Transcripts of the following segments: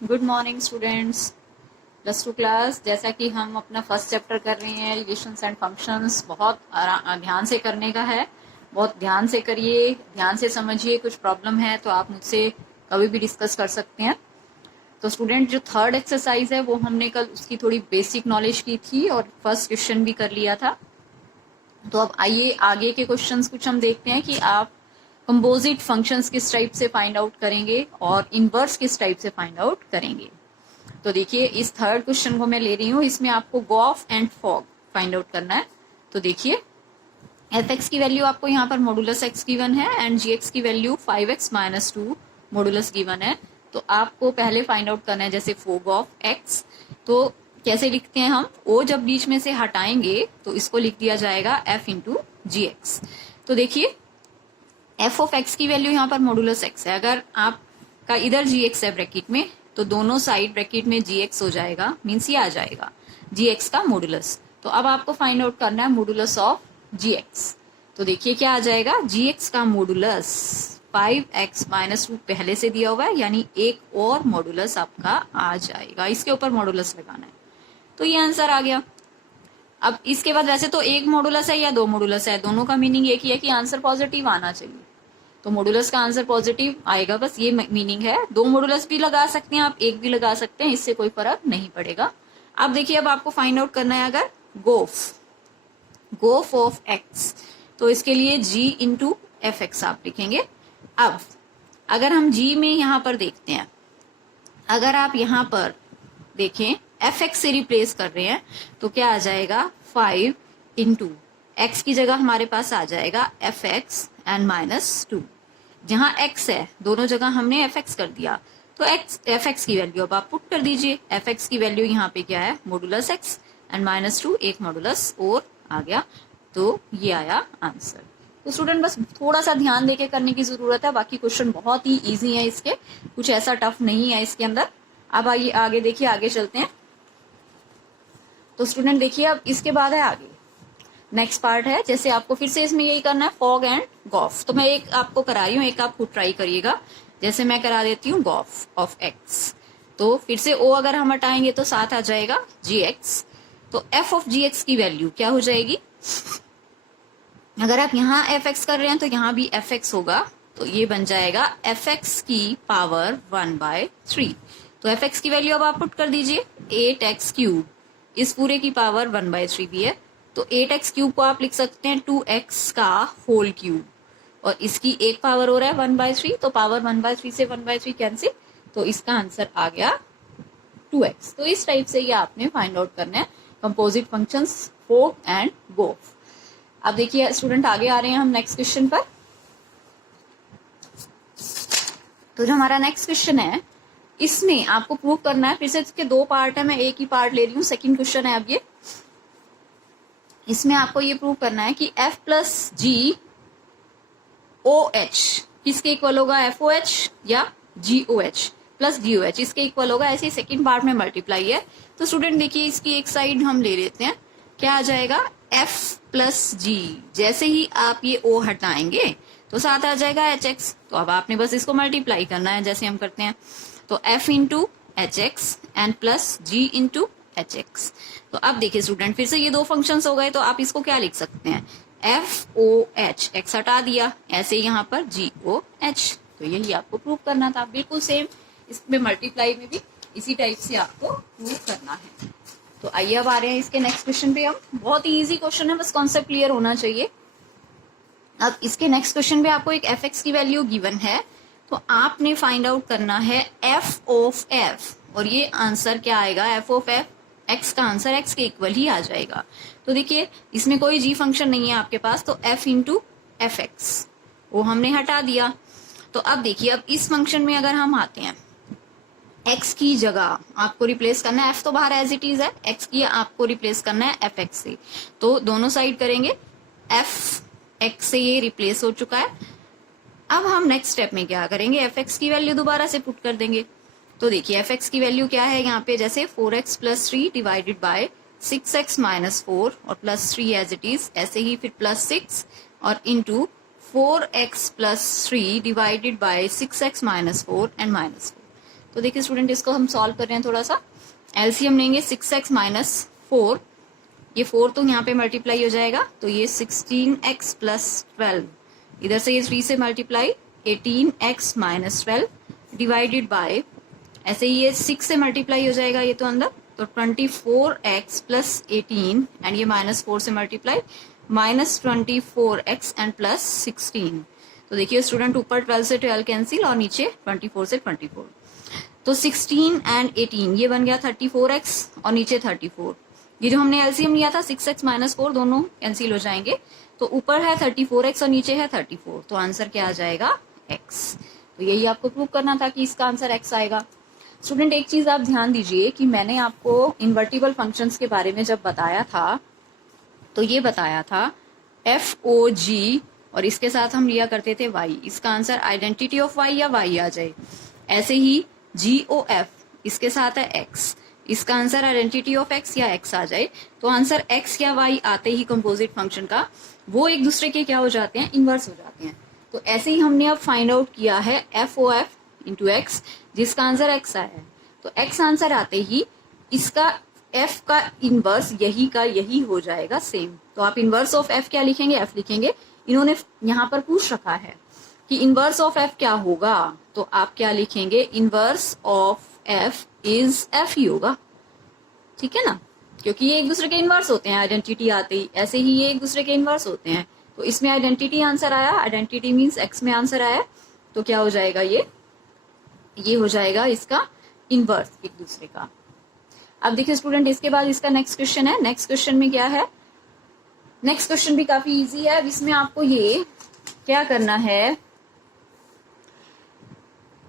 Good morning students. Plus two class, जैसा कि हम अपना फर्स्ट चैप्टर कर रहे हैं रिलेशंस एंड फंक्शंस, बहुत ध्यान से करने का है। बहुत ध्यान से करिए, ध्यान से समझिए। कुछ प्रॉब्लम है तो आप मुझसे कभी भी डिस्कस कर सकते हैं। तो स्टूडेंट, जो थर्ड एक्सरसाइज है वो हमने कल उसकी थोड़ी बेसिक नॉलेज की थी और फर्स्ट क्वेश्चन भी कर लिया था। तो अब आइए आगे के क्वेश्चंस कुछ हम देखते हैं कि आप कंपोजिट फंक्शंस किस टाइप से फाइंड आउट करेंगे और इनवर्स किस टाइप से फाइंड आउट करेंगे। तो देखिए, इस थर्ड क्वेश्चन को मैं ले रही हूँ, इसमें आपको gof and fog find out करना है। तो देखिए, एफ एक्स की वैल्यू आपको यहाँ पर मॉडुलस एक्स गिवन है एंड जी एक्स की वैल्यू 5x - 2 मॉडुलस गिवन है। तो आपको पहले फाइंड आउट करना है जैसे फॉग ऑफ एक्स। तो कैसे लिखते हैं हम, ओ जब बीच में से हटाएंगे तो इसको लिख दिया जाएगा f इंटू जी एक्स। तो देखिए, एफ ऑफ एक्स की वैल्यू यहाँ पर मॉडुलस एक्स है। अगर आपका इधर जी एक्स है ब्रैकेट में, तो दोनों साइड ब्रैकेट में जी एक्स हो जाएगा, मीन्स ये आ जाएगा जी एक्स का मॉडुलस। तो अब आपको फाइंड आउट करना है मॉडुलस ऑफ जी एक्स। तो देखिए क्या आ जाएगा, जी एक्स का मॉडुलस 5x - 2 पहले से दिया हुआ है, यानी एक और मॉडुलस आपका आ जाएगा। इसके ऊपर मॉडुलस लगाना है, तो ये आंसर आ गया। अब इसके बाद वैसे तो एक मॉडुलस है या दो मॉडुलस है, दोनों का मीनिंग एक ही है कि आंसर पॉजिटिव आना चाहिए। तो मॉडुलस का आंसर पॉजिटिव आएगा, बस ये मीनिंग है। दो मॉडुलस भी लगा सकते हैं आप, एक भी लगा सकते हैं, इससे कोई फर्क नहीं पड़ेगा। अब देखिए, अब आपको फाइंड आउट करना है अगर गोफ ऑफ एक्स, तो इसके लिए g इंटू एफ एक्स आप लिखेंगे। अब अगर हम g में यहां पर देखते हैं, अगर आप यहां पर देखें एफ एक्स से रिप्लेस कर रहे हैं तो क्या आ जाएगा, 5 इंटू एक्स की जगह हमारे पास आ जाएगा एफ एक्स एंड -2। जहां x है दोनों जगह हमने एफ एक्स कर दिया, तो एफ एक्स की वैल्यू अब आप पुट कर दीजिए। एफ एक्स की वैल्यू यहाँ पे क्या है, मॉडुलस एक्स एंड -2, एक मॉडुलस और आ गया। तो ये आया आंसर। तो स्टूडेंट, बस थोड़ा सा ध्यान देके करने की जरूरत है, बाकी क्वेश्चन बहुत ही इजी है इसके, कुछ ऐसा टफ नहीं है इसके अंदर। अब आइए आगे देखिए, आगे चलते हैं। तो स्टूडेंट देखिए, अब इसके बाद है आगे नेक्स्ट पार्ट है, जैसे आपको फिर से इसमें यही करना है फॉग एंड गॉफ। तो मैं एक आपको करा रही हूँ, एक आप खुद ट्राई करिएगा। जैसे मैं करा देती हूँ गॉफ ऑफ एक्स, तो फिर से ओ अगर हम हटाएंगे तो साथ आ जाएगा जी एक्स। तो एफ ऑफ जी एक्स की वैल्यू क्या हो जाएगी, अगर आप यहाँ एफ एक्स कर रहे हैं तो यहाँ भी एफ एक्स होगा, तो ये बन जाएगा एफ एक्स की पावर 1/3। तो एफ एक्स की वैल्यू अब आप पुट कर दीजिए, 8x³ इस पूरे की पावर 1/3 भी है, तो 8x³ को आप लिख सकते हैं 2x का होल क्यूब, और इसकी एक पावर हो रहा है 1/3, तो पावर 1/3 से 1/3 कैंसिल, तो इसका आंसर आ गया 2x। तो इस टाइप से ये आपने फाइंड आउट करना है कंपोजिट फंक्शंस फॉग एंड गोफ। अब देखिए स्टूडेंट, आगे आ रहे हैं हम नेक्स्ट क्वेश्चन पर। तो जो हमारा नेक्स्ट क्वेश्चन है, इसमें आपको प्रूव करना है, फिर से इसके दो पार्ट है, मैं एक ही पार्ट ले रही हूँ। सेकंड क्वेश्चन है अब ये, इसमें आपको ये प्रूव करना है कि f plus G O H किसके इक्वल होगा, एफ ओ एच या G O H plus D O H, इसके इक्वल होगा। ऐसे ही सेकेंड पार्ट में मल्टीप्लाई है। तो स्टूडेंट देखिए, इसकी एक साइड हम ले लेते हैं, क्या आ जाएगा, f प्लस जी, जैसे ही आप ये o हटाएंगे तो साथ आ जाएगा एच एक्स। तो अब आपने बस इसको मल्टीप्लाई करना है जैसे हम करते हैं, तो f into h x and plus g into h x. तो अब देखिए स्टूडेंट, फिर से ये दो फंक्शंस हो गए, तो आप इसको क्या लिख सकते हैं, एफ ओ एच, एक्स हटा दिया, ऐसे यहाँ पर जी ओ एच। तो यही आपको प्रूव करना था। बिल्कुल सेम इसमें मल्टीप्लाई में भी इसी टाइप से आपको प्रूव करना है। तो आइए अब आ रहे हैं इसके नेक्स्ट क्वेश्चन पे। हम बहुत ही इजी क्वेश्चन है, बस कॉन्सेप्ट क्लियर होना चाहिए। अब इसके नेक्स्ट क्वेश्चन पे आपको एक एफ एक्स की वैल्यू गिवन है, तो आपने फाइंड आउट करना है एफ ऑफ एफ, और ये आंसर क्या आएगा, एफ ऑफ एफ, एक्स का आंसर एक्स के इक्वल ही आ जाएगा। तो देखिए, इसमें कोई जी फंक्शन नहीं है आपके पास, तो एफ इंटू एफ एक्स वो हमने हटा दिया। तो अब देखिए, अब इस फंक्शन में अगर हम आते हैं, x की जगह आपको रिप्लेस करना है, f तो बाहर एज इट इज है, x की आपको रिप्लेस करना है एफ एक्स से। तो दोनों साइड करेंगे, एफ एक्स से ये रिप्लेस हो चुका है। अब हम नेक्स्ट स्टेप में क्या करेंगे, एफ एक्स की वैल्यू दोबारा से पुट कर देंगे। तो देखिए, एफ एक्स की वैल्यू क्या है यहाँ पे, जैसे 4x + 3 डिवाइडेड बाय 6x - 4 और प्लस 3 एज इट इज, ऐसे ही फिर +6 और into 4x + 3 divided by 6x - 4 and -4। तो देखिए स्टूडेंट, इसको हम सॉल्व कर रहे हैं थोड़ा सा। एलसीएम लेंगे 6x माइनस 4, ये 4 तो यहाँ पे मल्टीप्लाई हो जाएगा, तो ये 16x प्लस 12, इधर से ये 3 से multiply 18x minus 12 divided by, ऐसे ही ये 6 से मल्टीप्लाई हो जाएगा ये तो अंदर, तो 24x प्लस 18 एंड ये माइनस 4 से multiply minus 24x and plus 16। तो देखिए स्टूडेंट, ऊपर 12 से 12 कैंसिल और नीचे 24 से 24, तो 16 एंड 18 ये बन गया 34x और नीचे 34। ये जो हमने एलसीएम लिया था 6x माइनस 4 दोनों कैंसिल हो जाएंगे, तो ऊपर है 34x और नीचे है 34, तो आंसर क्या आ जाएगा x। तो यही आपको प्रूव करना था कि इसका आंसर x आएगा। स्टूडेंट एक चीज आप ध्यान दीजिए कि मैंने आपको इन्वर्टिबल फंक्शंस के बारे में जब बताया था तो ये बताया था FOG और इसके साथ हम लिया करते थे y, इसका आंसर आइडेंटिटी ऑफ y या y आ जाए। ऐसे ही GOF इसके साथ है x, इसका आंसर आइडेंटिटी ऑफ x या x आ जाए, तो आंसर x या y आते ही कंपोजिट फंक्शन का वो एक दूसरे के क्या हो जाते हैं, इनवर्स हो जाते हैं। तो ऐसे ही हमने अब फाइंड आउट किया है FOF इंटू एक्स, जिसका आंसर x आया है। तो x आंसर आते ही इसका f का इनवर्स यही का यही हो जाएगा सेम। तो आप इनवर्स ऑफ f क्या लिखेंगे, f लिखेंगे। इन्होंने यहाँ पर पूछ रखा है कि इनवर्स ऑफ f क्या होगा, तो आप क्या लिखेंगे, inverse of f is f ही होगा, ठीक है ना, क्योंकि ये एक दूसरे के इनवर्स होते हैं आइडेंटिटी आते ही, ऐसे ही ये एक दूसरे के इनवर्स होते हैं। तो इसमें आइडेंटिटी आंसर आया, आइडेंटिटी मीन्स x में आंसर आया, तो क्या हो जाएगा, ये हो जाएगा इसका इनवर्स एक दूसरे का। अब देखिए स्टूडेंट, इसके बाद इसका नेक्स्ट क्वेश्चन है। नेक्स्ट क्वेश्चन में क्या है, नेक्स्ट क्वेश्चन भी काफी इजी है। अब इसमें आपको ये क्या करना है,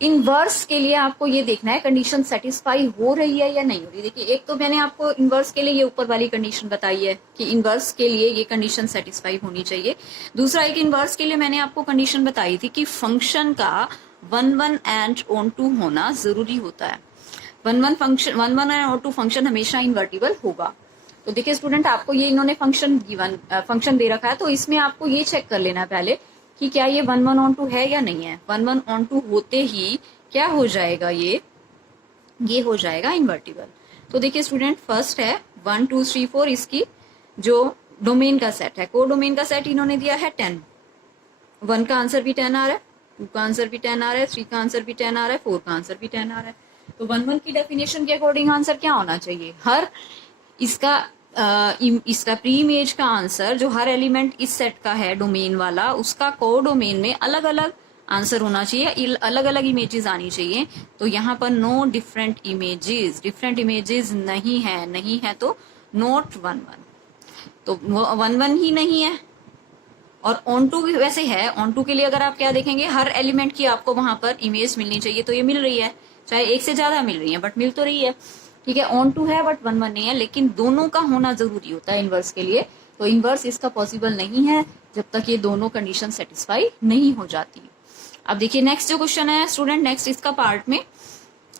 इनवर्स के लिए आपको ये देखना है कंडीशन सेटिस्फाई हो रही है या नहीं हो रही। देखिए एक तो मैंने आपको इनवर्स के लिए ये ऊपर वाली कंडीशन बताई है कि इनवर्स के लिए ये कंडीशन सेटिस्फाई होनी चाहिए। दूसरा एक इनवर्स के लिए मैंने आपको कंडीशन बताई थी कि फंक्शन का 1 एंड ऑन टू होना जरूरी होता है। 1 1 एंड ऑन टू फंक्शन हमेशा इन्वर्टिबल होगा। तो देखिए स्टूडेंट, आपको ये इन्होंने फंक्शन दे रखा है, तो इसमें आपको ये चेक कर लेना पहले कि क्या ये 1 1 ऑन टू है या नहीं है। 1 1 ऑन टू होते ही क्या हो जाएगा, ये हो जाएगा इन्वर्टिबल। तो देखिए स्टूडेंट, फर्स्ट है 1 2 3 4 इसकी जो डोमेन का सेट है, को डोमेन का सेट इन्होंने दिया है 10। 1 का आंसर भी 10 आ रहा है, 2 का आंसर भी 10 आ रहा है, 3 का आंसर भी 10 आ रहा है, 4 का आंसर भी 10 आ रहा है। तो 1 1 की डेफिनेशन के अकॉर्डिंग आंसर क्या होना चाहिए, हर इसका प्री इमेज का आंसर जो हर एलिमेंट इस सेट का है डोमेन वाला, उसका को डोमेन में अलग अलग आंसर होना चाहिए, अलग अलग इमेजेस आनी चाहिए। तो यहाँ पर नो डिफरेंट इमेजेस नहीं है तो नॉट 1 1, तो 1 1 ही नहीं है। और ऑन टू वैसे है, ऑन टू के लिए अगर आप क्या देखेंगे, हर एलिमेंट की आपको वहां पर इमेज मिलनी चाहिए, तो ये मिल रही है, चाहे एक से ज्यादा मिल रही है बट मिल तो रही है, ठीक है। ऑन टू है बट 1 1 नहीं है, लेकिन दोनों का होना जरूरी होता है इनवर्स के लिए। तो इनवर्स इसका पॉसिबल नहीं है जब तक ये दोनों कंडीशन सेटिस्फाई नहीं हो जाती। अब देखिए नेक्स्ट जो क्वेश्चन है स्टूडेंट, नेक्स्ट इसका पार्ट में,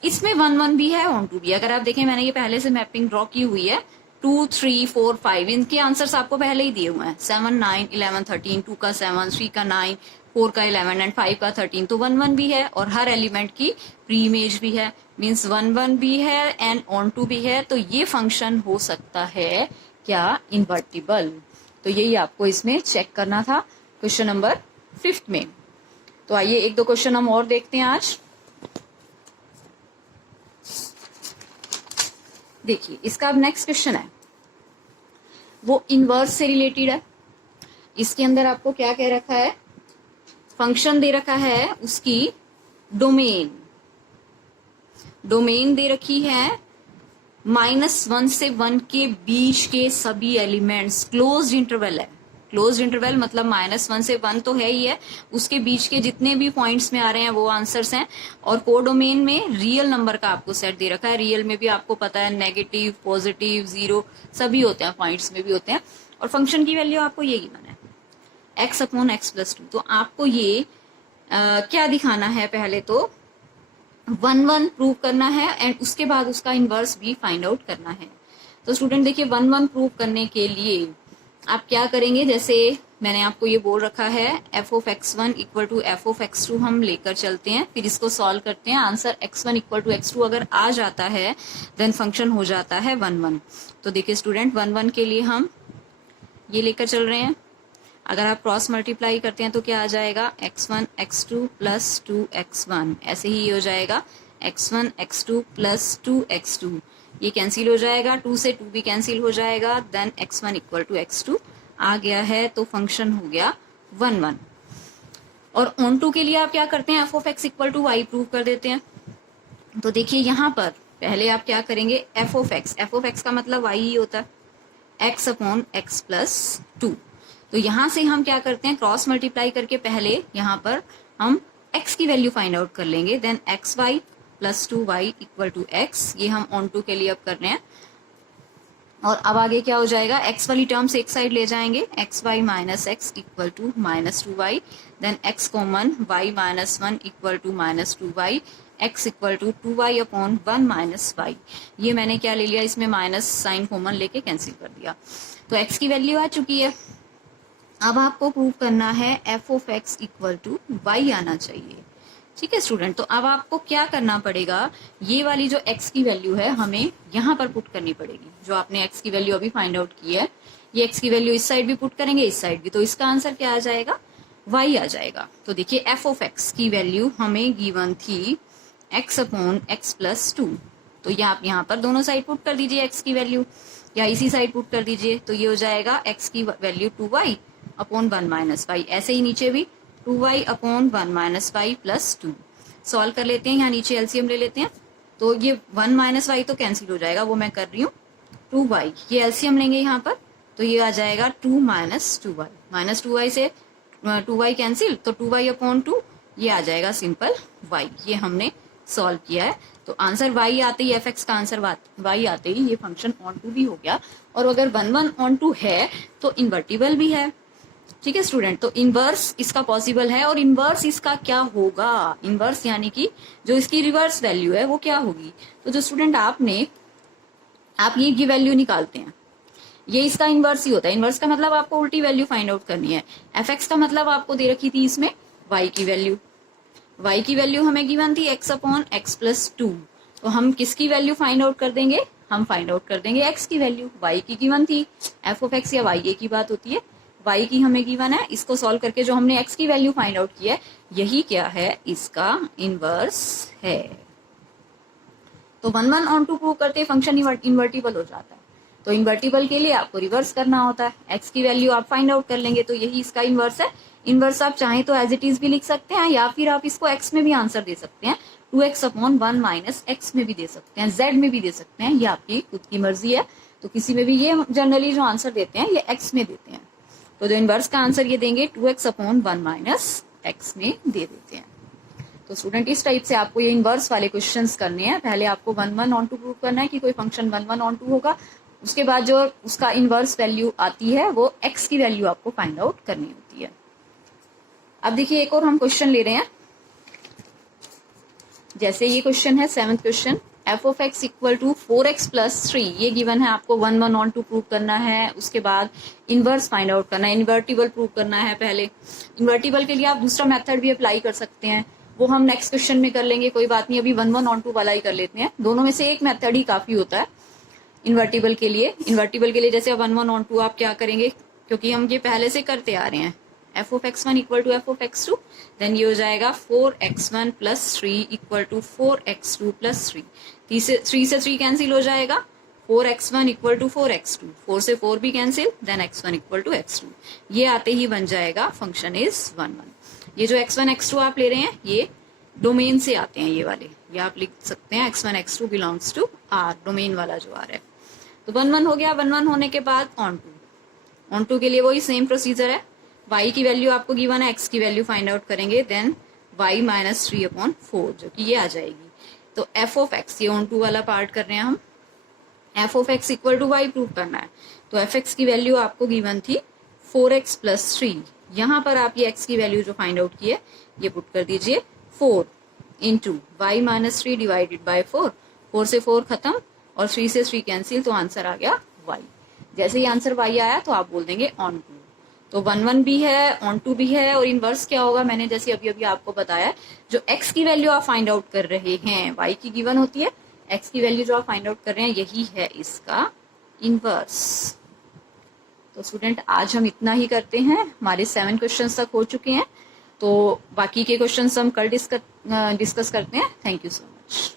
इसमें 1 1 भी है, ऑन टू भी है। अगर आप देखें, मैंने ये पहले से मैपिंग ड्रॉ की हुई है, 2 3 4 5 इनके आंसर्स आपको पहले ही दिए हुए हैं, 7 9 11 13, 2 का 7, 3 का 9, 4 का 11 एंड 5 का 13। तो 1 1 भी है और हर एलिमेंट की प्री इमेज भी है, मीन्स 1 1 भी है एंड ऑन टू भी है। तो ये फंक्शन हो सकता है क्या, इन्वर्टिबल। तो यही आपको इसमें चेक करना था क्वेश्चन नंबर 5 में। तो आइए एक दो क्वेश्चन हम और देखते हैं आज। देखिए इसका अब नेक्स्ट क्वेश्चन है, वो इनवर्स से रिलेटेड है। इसके अंदर आपको क्या कह रखा है, फंक्शन दे रखा है, उसकी डोमेन दे रखी है -1 से 1 के बीच के सभी एलिमेंट्स, क्लोज्ड इंटरवल है। क्लोज्ड इंटरवल मतलब -1 से 1 तो है ही है, उसके बीच के जितने भी पॉइंट्स में आ रहे हैं वो आंसर्स हैं। और कोडोमेन में रियल नंबर का आपको सेट दे रखा है, रियल में भी आपको पता है नेगेटिव, पॉजिटिव, 0 सभी होते हैं, पॉइंट्स में भी होते हैं। और फंक्शन की वैल्यू आपको ये गिवन है x/x+2। तो आपको ये क्या दिखाना है, पहले तो 1 1 प्रूव करना है एंड उसके बाद उसका इनवर्स भी फाइंड आउट करना है। तो स्टूडेंट देखिए 1 1 प्रूव करने के लिए आप क्या करेंगे, जैसे मैंने आपको ये बोल रखा है f of x one equal to f of x two हम लेकर चलते हैं, फिर इसको सॉल्व करते हैं। Answer x one equal to x two अगर आ जाता है देन फंक्शन हो जाता है वन वन। तो देखिए स्टूडेंट, वन वन के लिए हम ये लेकर चल रहे हैं। अगर आप क्रॉस मल्टीप्लाई करते हैं तो क्या आ जाएगा, X one X two plus two X one, ऐसे ही ये हो जाएगा X one X two plus two x two, ये कैंसिल हो जाएगा, टू से टू भी कैंसिल हो जाएगा, then X one equal to x two आ गया है, तो फंक्शन हो गया वन वन। और ऑन टू के लिए आप क्या करते हैं, F of x equal to Y prove कर देते हैं। तो देखिए यहाँ पर पहले आप क्या करेंगे, एफ ऑफ एक्स का मतलब वाई ही होता है, x upon x plus two. तो यहां से हम क्या करते हैं, क्रॉस मल्टीप्लाई करके पहले यहाँ पर हम x की वैल्यू फाइंड आउट कर लेंगे, then x y plus two y equal to x, ये हम ऑन टू के लिए अब कर रहे हैं। और अब आगे क्या हो जाएगा, x वाली टर्म से एक साइड ले जाएंगे, x y minus x equal to minus two y, then x common y minus one equal to minus two y, x equal to two y upon one minus y. ये मैंने क्या ले लिया, इसमें माइनस साइन कॉमन लेके cancel कर दिया, तो x की वैल्यू आ चुकी है। अब आपको प्रूव करना है f of x equal to y आना चाहिए। ठीक है स्टूडेंट, तो अब आपको क्या करना पड़ेगा, ये वाली जो x की वैल्यू है हमें यहाँ पर पुट करनी पड़ेगी, जो आपने x की वैल्यू अभी फाइंड आउट की है, ये x की वैल्यू इस साइड भी पुट करेंगे, इस साइड भी, तो इसका आंसर क्या आ जाएगा, y आ जाएगा। तो देखिए एफ ऑफ एक्स की वैल्यू हमें गिवन थी x upon x plus two, तो ये आप यहाँ पर दोनों साइड पुट कर दीजिए x की वैल्यू, या इसी साइड पुट कर दीजिए, तो ये हो जाएगा x की value two y upon one minus y, ऐसे ही नीचे भी two y upon one minus y plus two. Solve कर लेते हैं, यहाँ नीचे एलसीएम ले लेते हैं, तो ये वन माइनस वाई तो कैंसिल हो जाएगा, वो मैं कर रही हूँ, टू वाई ये एलसीएम लेंगे यहाँ पर, तो ये आ जाएगा two minus two y, minus two y से टू वाई कैंसिल, तो टू वाई अपॉन टू, ये आ जाएगा सिंपल वाई। ये हमने सॉल्व किया है, तो आंसर वाई आते ही, एफ एक्स का आंसर वाई आते ही ये फंक्शन ऑन टू भी हो गया। और अगर वन वन ऑन टू है तो इन्वर्टिबल भी है। ठीक है स्टूडेंट, तो इनवर्स इसका पॉसिबल है, और इनवर्स इसका क्या होगा, इनवर्स यानी कि जो इसकी रिवर्स वैल्यू है वो क्या होगी। तो जो स्टूडेंट आप ये वैल्यू निकालते हैं, ये इसका इनवर्स ही होता है। इनवर्स का मतलब आपको उल्टी वैल्यू फाइंड आउट करनी है। एफ एक्स का मतलब आपको दे रखी थी इसमें वाई की वैल्यू, वाई की वैल्यू हमें गिवन थी x upon x plus two, तो हम किसकी वैल्यू फाइंड आउट कर देंगे, हम फाइंड आउट कर देंगे एक्स की वैल्यू, वाई की गिवन थी, एफ ऑफ एक्स या वाई ए की बात होती है, y की हमें गिवन है, इसको सॉल्व करके जो हमने x की वैल्यू फाइंड आउट की है, यही क्या है, इसका इनवर्स है। तो one one onto prove करते फंक्शन इन्वर्टिबल हो जाता है। तो इन्वर्टिबल के लिए आपको रिवर्स करना होता है, x की वैल्यू आप फाइंड आउट कर लेंगे, तो यही इसका इनवर्स है। इनवर्स आप चाहें तो एज इट इज भी लिख सकते हैं, या फिर आप इसको x में भी आंसर दे सकते हैं, two x upon one minus x में भी दे सकते हैं, z में भी दे सकते हैं, ये आपकी खुद की मर्जी है। तो किसी में भी, ये जनरली जो आंसर देते हैं ये x में देते हैं, तो जो इनवर्स का आंसर ये देंगे two x upon one minus x में दे देते हैं। तो स्टूडेंट इस टाइप से आपको ये इनवर्स वाले क्वेश्चंस करने हैं। पहले आपको one one onto prove करना है कि कोई function one one onto होगा, उसके बाद जो उसका इनवर्स वैल्यू आती है वो एक्स की वैल्यू आपको फाइंड आउट करनी होती है। अब देखिए एक और हम क्वेश्चन ले रहे हैं, जैसे ये क्वेश्चन है 7th question, f of x equal to 4x plus 3, ये गिवन है, आपको one one onto prove करना है, उसके बाद इनवर्स फाइंड आउट करना है, इन्वर्टिबल प्रूव करना है। पहले इन्वर्टिबल के लिए आप दूसरा मेथड भी अप्लाई कर सकते हैं, वो हम नेक्स्ट क्वेश्चन में कर लेंगे, कोई बात नहीं, अभी वन वन ऑन टू वाला ही कर लेते हैं। दोनों में से एक मेथड ही काफी होता है इन्वर्टिबल के लिए। इन्वर्टिबल के लिए जैसे वन वन ऑन टू आप क्या करेंगे, क्योंकि हम ये पहले से करते आ रहे हैं, F of x one equal to f of x two, then ये हो जाएगा 4x1 plus 3 equal to 4x2 plus 3, 3 से 3 कैंसिल हो जाएगा, 4x1 इक्वल टू 4x2, 4 से 4 भी cancel, then x1 equal to x2, ये आते ही बन जाएगा फंक्शन इज वन वन। ये जो x1 x2 आप ले रहे हैं ये डोमेन से आते हैं, ये वाले, ये आप लिख सकते हैं x1 x2 belongs to are, domain वाला जो आ रहा है। तो वन वन हो गया, वन वन होने के बाद ऑन टू के लिए वही सेम प्रोसीजर है, y की वैल्यू आपको गिवन है, x की वैल्यू फाइंड आउट करेंगे, देन y माइनस 3 अपॉन 4 जो कि ये आ जाएगी। तो f ऑफ x, ये ऑन टू वाला पार्ट कर रहे हैं हम, f of x equal to y prove करना है, तो एफ एक्स की वैल्यू आपको गिवन थी 4x प्लस 3, यहाँ पर आप ये x की वैल्यू जो फाइंड आउट की है ये पुट कर दीजिए, 4 into y minus 3 divided by 4, 4 से 4 खत्म और 3 से 3 कैंसिल, तो आंसर आ गया y। जैसे ही आंसर y आया तो आप बोल देंगे ऑन टू। तो 1 भी है, ऑन टू भी है, और इनवर्स क्या होगा, मैंने जैसे अभी अभी आपको बताया, जो x की वैल्यू आप फाइंड आउट कर रहे हैं, y की गिवन होती है, x की वैल्यू जो आप फाइंड आउट कर रहे हैं यही है इसका इनवर्स। तो स्टूडेंट आज हम इतना ही करते हैं, हमारे 7 क्वेश्चंस तक हो चुके हैं, तो बाकी के क्वेश्चंस हम कल डिस्कस करते हैं। Thank you so much.